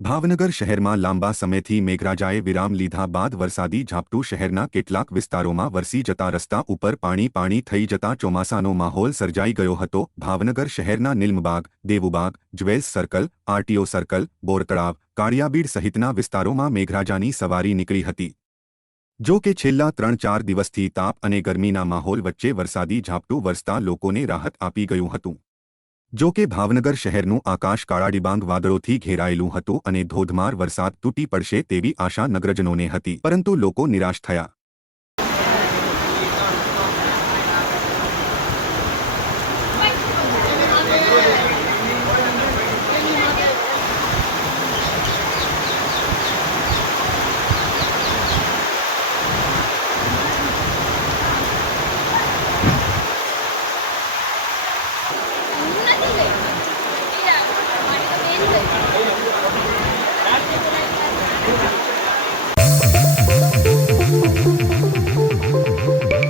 ભાવનગર શહેરમાં લાંબા સમયથી મેઘરાજાએ વિરામ લીધા બાદ વરસાદી ઝાપટું શહેરના કેટલાક વિસ્તારોમાં વરસી જતા રસ્તા ઉપર પાણી થઈ જતા ચોમાસાનો માહોલ સર્જાઈ ગયો હતો। ભાવનગર શહેરના Nilambag, Devubag, jewels circle, RTO circle, Bortalav, Kaliyabid સહિતના વિસ્તારોમાં મેઘરાજાની સવારી નીકળી હતી। જો કે છેલ્લા 3-4 દિવસથી તાપ અને ગરમીના માહોલ વચ્ચે વરસાદી ઝાપટું વરસતા લોકોને રાહત આપી ગયું હતું। જો કે ભાવનગર શહેરનું આકાશ કાળાડિબાંગ વાદળોથી ઘેરાયેલું હતું અને ધોધમાર વરસાદ તૂટી પડશે તેવી આશા નગરજનોને હતી, પરંતુ લોકો નિરાશ થયા।